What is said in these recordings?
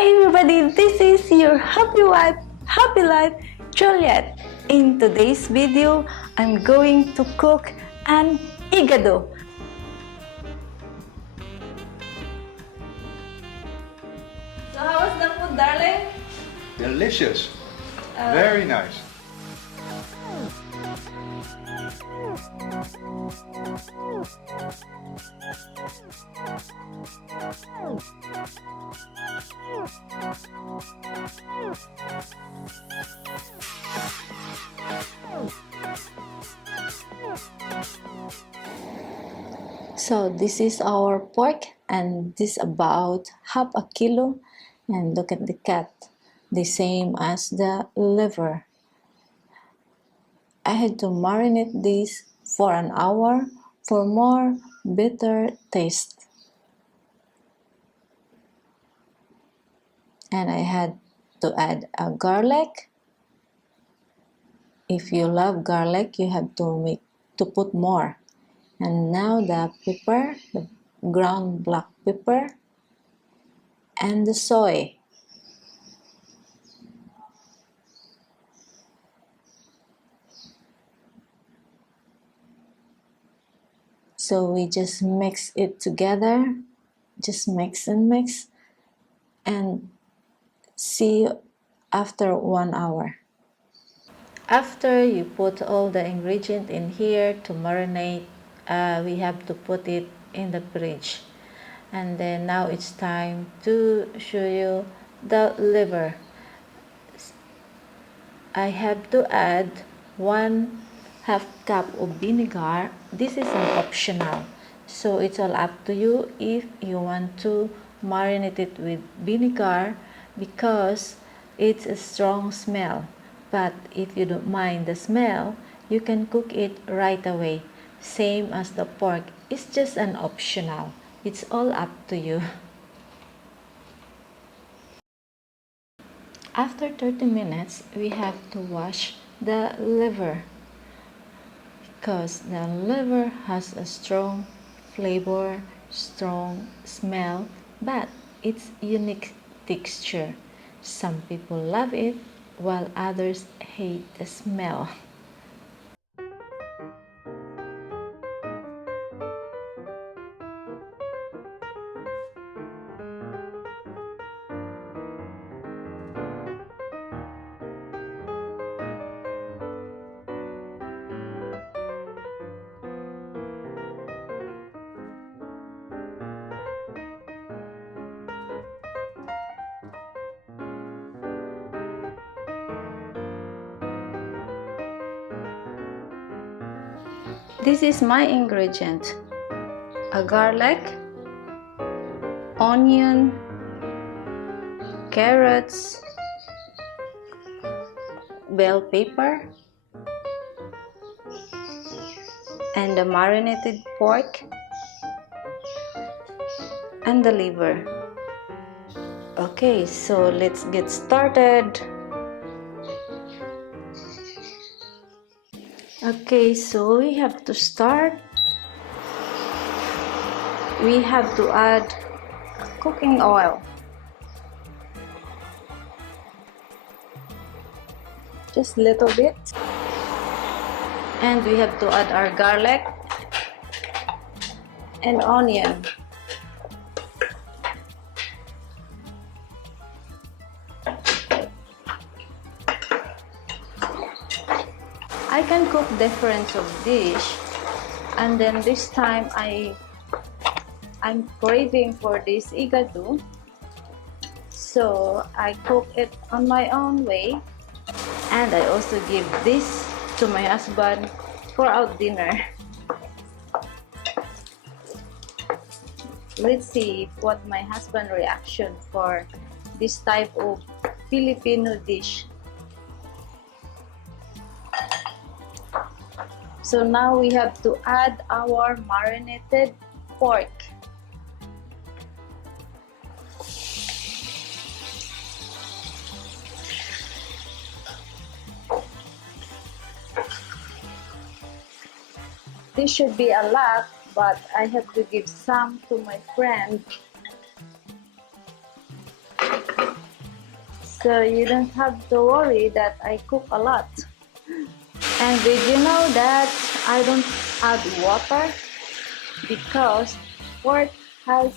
Hi everybody, this is your happy wife, happy life, Juliet. In today's video, I'm going to cook an Igado. So how was the food, darling? Delicious. Very nice. So this is our pork, and this about half a kilo, and look at the cut, the same as the liver. I had to marinate this for an hour for more bitter taste. And I had to add a garlic. If you love garlic, you have to put more. And now the pepper, the ground black pepper, and the soy. So we just mix it together, just mix and mix, and see after 1 hour. After you put all the ingredient in here to marinate, we have to put it in the fridge. And then now it's time to show you the liver. I have to add 1/2 cup of vinegar. This is an optional, so it's all up to you if you want to marinate it with vinegar because it's a strong smell. But if you don't mind the smell, you can cook it right away. Same as the pork, it's just an optional. It's all up to you. After 30 minutes, we have to wash the liver because the liver has a strong flavor, strong smell, but it's unique texture. Some people love it while others hate the smell. This is my ingredient: a garlic, onion, carrots, bell pepper, and the marinated pork, and the liver. Okay, so let's get started. Okay, so we have to start. We have to add cooking oil. Just a little bit. And we have to add our garlic and onion. I can cook different of dish, and then this time I'm craving for this Igado, so I cook it on my own way, and I also give this to my husband for our dinner. Let's see what my husband's reaction for this type of Filipino dish. So now we have to add our marinated pork. This should be a lot, but I have to give some to my friend. So you don't have to worry that I cook a lot. And did you know that I don't add water? Because pork has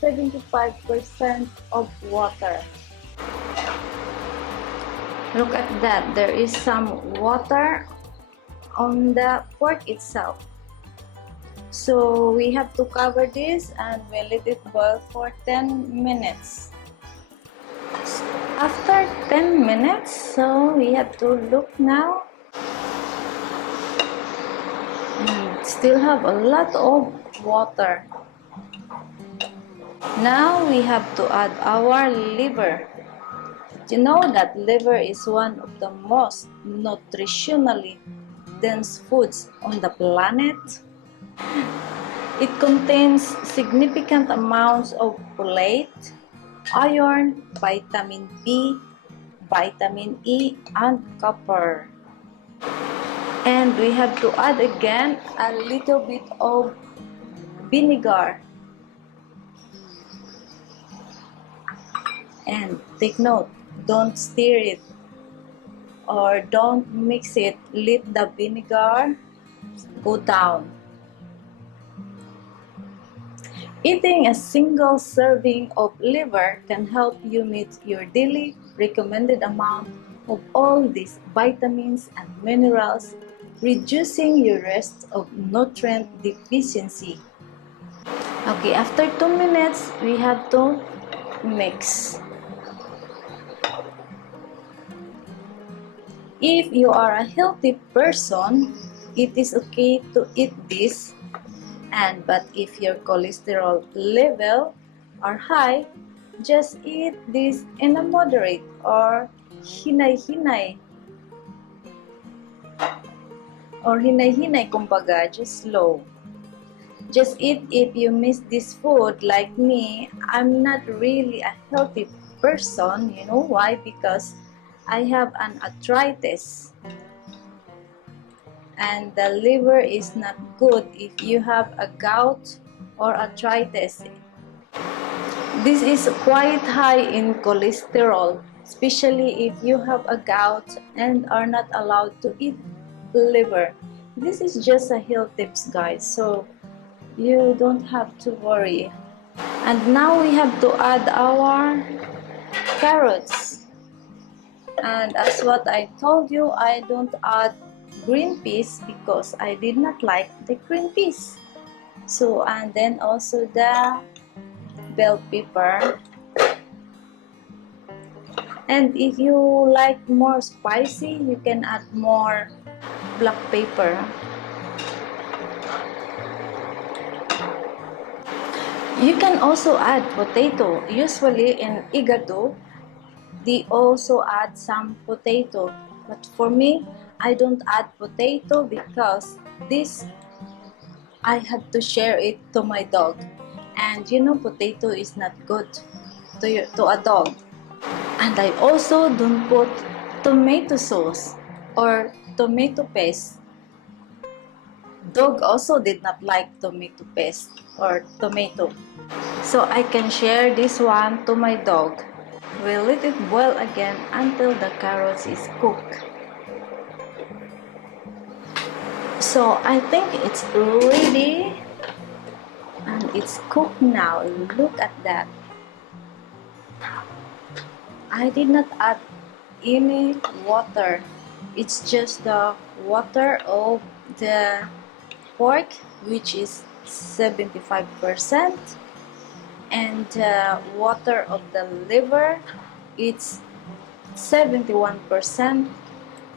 75% of water. Look at that, there is some water on the pork itself. So we have to cover this and we let it boil for 10 minutes. After 10 minutes, so we have to look now. Still have a lot of water. Now we have to add our liver. You know that liver is one of the most nutritionally dense foods on the planet. It contains significant amounts of folate, iron, vitamin B, vitamin E, and copper. And we have to add again a little bit of vinegar. And take note, don't stir it or don't mix it. Let the vinegar go down. Eating a single serving of liver can help you meet your daily recommended amount of all these vitamins and minerals, reducing your risk of nutrient deficiency. Okay, after 2 minutes, we have to mix. If you are a healthy person, it is okay to eat this. But if your cholesterol level are high, just eat this in a moderate or hinay-hinay. Or hinay-hinay kumbaga, just slow. Just eat if you miss this food. Like me, I'm not really a healthy person. You know why? Because I have an arthritis. And the liver is not good if you have a gout or arthritis. This is quite high in cholesterol, especially if you have a gout and are not allowed to eat liver. This is just a health tips, guys, so you don't have to worry. And now we have to add our carrots. And as what I told you, I don't add green peas because I did not like the green peas. So, and then also the bell pepper. And if you like more spicy, you can add more black pepper. You can also add potato. Usually in Igado, they also add some potato. But for me, I don't add potato because this I have to share it to my dog. And you know, potato is not good to a dog. And I also don't put tomato sauce or tomato paste. Dog also did not like tomato paste or tomato. So I can share this one to my dog. We'll let it boil again until the carrots is cooked. So I think it's ready and it's cooked now. Look at that. I did not add any water. It's just the water of the pork, which is 75%, and the water of the liver, it's 71%.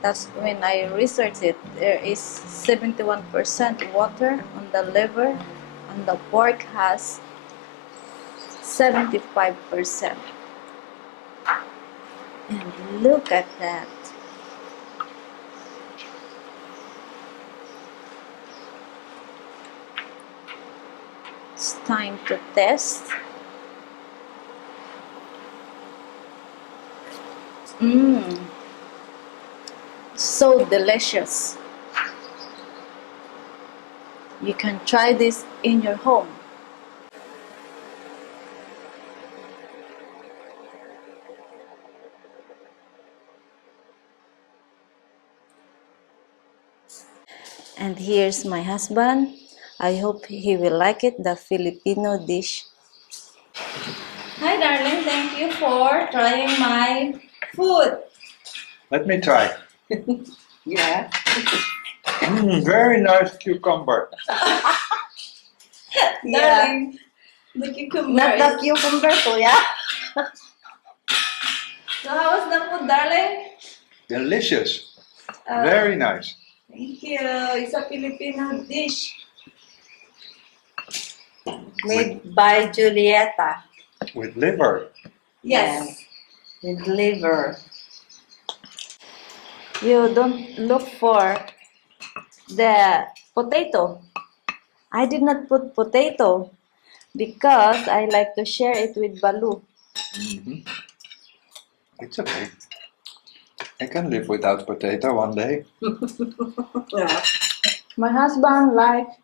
That's when I researched it. There is 71% water on the liver, and the pork has 75%. And look at that. It's time to test. So delicious. You can try this in your home. And here's my husband. I hope he will like it, the Filipino dish. Hi, darling. Thank you for trying my food. Let me try. Yeah. Very nice cucumber. Darling, the cucumber. Not the cucumber, kuya. So how was the food, darling? Delicious. Very nice. Thank you. It's a Filipino dish. Made by Julieta. With liver. Yes. With liver. You don't look for the potato. I did not put potato because I like to share it with Balu. Mhm. It's okay. I can live without potato one day. Yeah. My husband likes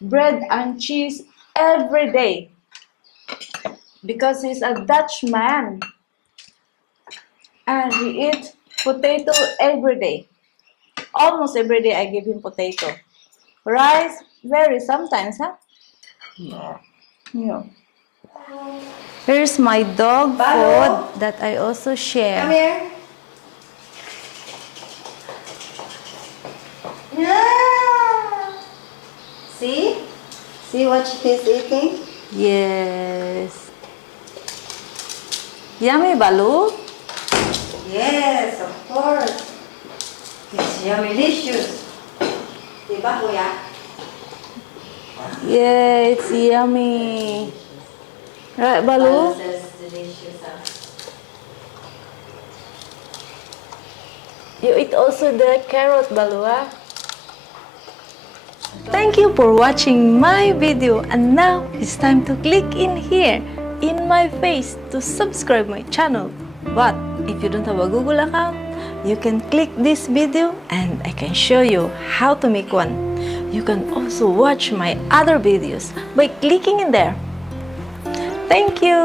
bread and cheese every day because he's a Dutch man and he eats potato every day. Almost every day I give him potato. Rice, very sometimes, huh? No. Yeah. Here's my dog Balu. food that I also share. Come here. Yeah. See? See what she's eating? Yes. Yummy, Balu. Yes, of course. It's yummy, delicious. Diba, kuya? Yeah, it's yummy. Right, Balu? Says delicious. You eat also the carrot, Balu, ah? Thank you for watching my video, and now it's time to click in here in my face to subscribe my channel. But if you don't have a Google account, you can click this video and I can show you how to make one. You can also watch my other videos by clicking in there. Thank you!